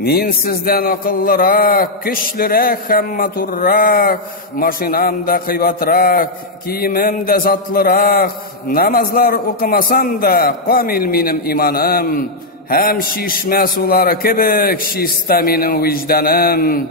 Min sizden akıllırak, güçlürek hem maturrak, maşinam da kıybatrak, kiyimim de zatlırak, namazlar okumasam da kamil minim imanım, hem şişme suları kibik şista minim vicdanım.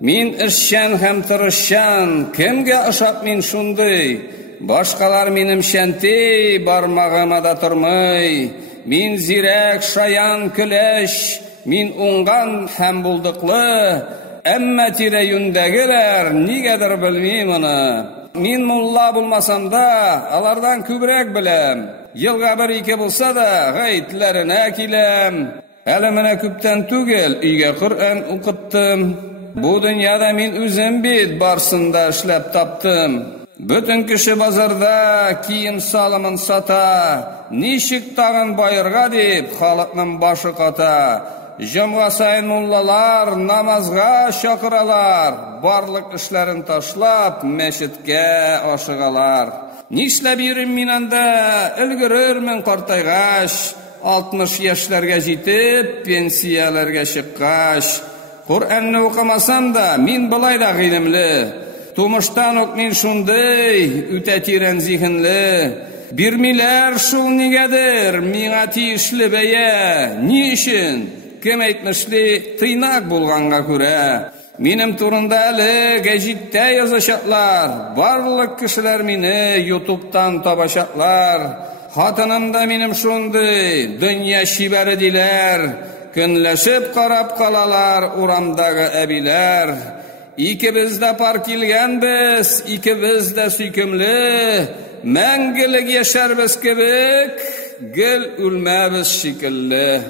Min irşen hem tırışan, kimge ışap min şunday, başkalar minim şentey, barmağıma da turmay. Min zirek, şayan, küleş, min ungan hem bulduklı, emme tire yündegiler, nigedir bilmeyim onu. Min mulla bulmasam da, alardan kübrek bilem. Yılga bir iki bulsa da, gaytlerine kilem. Elimine küpten tügel, uyga Kur'an okuttum. Bu dünyada min üzüm bit, barsında işlep taptım. Bütün kişi bazarda kiyim salımın sata, nişik tağın bayırga deyip halkının başı kata. Jumga sayın mullalar namazga şakıralar, barlık işlerin taşlap meşitke aşıgalar. Nişle birim minanda ilgirürmen kortaygaş, 60 yaşlarga jitip pensiyalarga şıkkaş. Kur'an'ı okumasam da min balayda ilimli, Tumuştan ok min şunday, ütetiren zihinli. Birmiler şul nigedir, miňa tiyişli beye, niçin? Kim etmişli, tıynak bulganga küre. Minim turunda ali gejitde yazaşatlar, barlık kişiler mini YouTube'dan tabaşatlar. Hatınım da minim şunday, dünya şiberi diler, künleşip karap kalalar uramdağı ebiler. İkimiz de park ilgenbiz, ikimiz de süykümlü, mengilik yaşar biz kibik, gül ülmebiz şikilli.